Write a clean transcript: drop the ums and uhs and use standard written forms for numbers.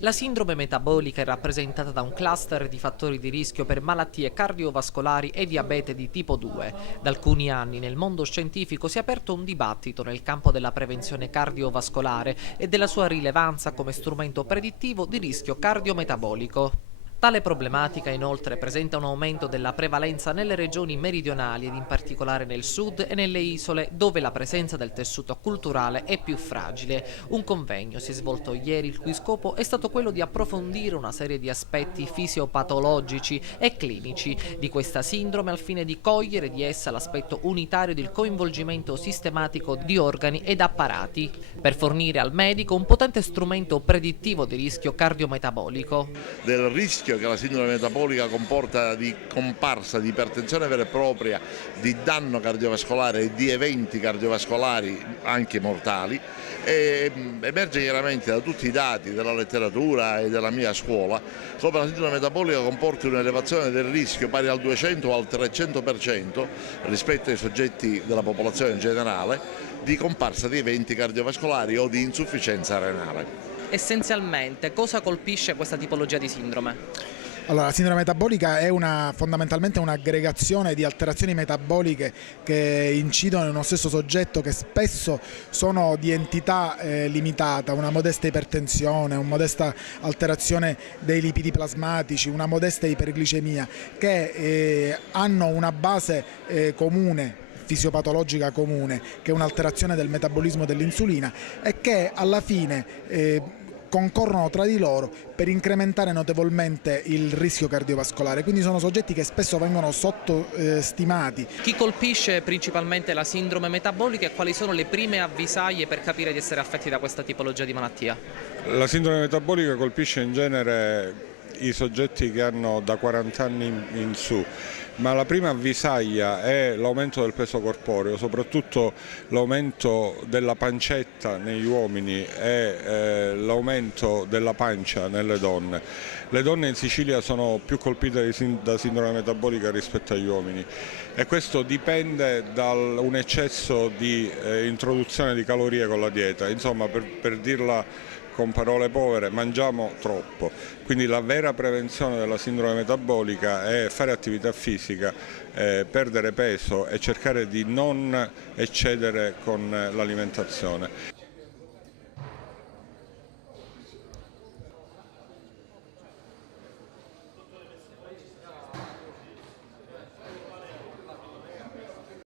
La sindrome metabolica è rappresentata da un cluster di fattori di rischio per malattie cardiovascolari e diabete di tipo 2. Da alcuni anni nel mondo scientifico si è aperto un dibattito nel campo della prevenzione cardiovascolare e della sua rilevanza come strumento predittivo di rischio cardiometabolico. Tale problematica inoltre presenta un aumento della prevalenza nelle regioni meridionali ed in particolare nel sud e nelle isole dove la presenza del tessuto culturale è più fragile. Un convegno si è svolto ieri il cui scopo è stato quello di approfondire una serie di aspetti fisiopatologici e clinici di questa sindrome al fine di cogliere di essa l'aspetto unitario del coinvolgimento sistematico di organi ed apparati, per fornire al medico un potente strumento predittivo di rischio cardiometabolico. Del rischio che la sindrome metabolica comporta di comparsa di ipertensione vera e propria, di danno cardiovascolare e di eventi cardiovascolari anche mortali, e emerge chiaramente da tutti i dati della letteratura e della mia scuola come la sindrome metabolica comporti un'elevazione del rischio pari al 200 o al 300% rispetto ai soggetti della popolazione in generale di comparsa di eventi cardiovascolari o di insufficienza renale. Essenzialmente, cosa colpisce questa tipologia di sindrome? Allora, la sindrome metabolica è fondamentalmente un'aggregazione di alterazioni metaboliche che incidono in uno stesso soggetto, che spesso sono di entità limitata, una modesta ipertensione, una modesta alterazione dei lipidi plasmatici, una modesta iperglicemia, che hanno una base comune, fisiopatologica comune, che è un'alterazione del metabolismo dell'insulina, e che alla fine concorrono tra di loro per incrementare notevolmente il rischio cardiovascolare. Quindi sono soggetti che spesso vengono sottostimati. Chi colpisce principalmente la sindrome metabolica e quali sono le prime avvisaglie per capire di essere affetti da questa tipologia di malattia? La sindrome metabolica colpisce in genere i soggetti che hanno da 40 anni in su, ma la prima avvisaglia è l'aumento del peso corporeo, soprattutto l'aumento della pancetta negli uomini e l'aumento della pancia nelle donne. Le donne in Sicilia sono più colpite da sindrome metabolica rispetto agli uomini, e questo dipende da un eccesso di introduzione di calorie con la dieta. Insomma, per dirla con parole povere, mangiamo troppo. Quindi la vera prevenzione della sindrome metabolica è fare attività fisica, perdere peso e cercare di non eccedere con l'alimentazione.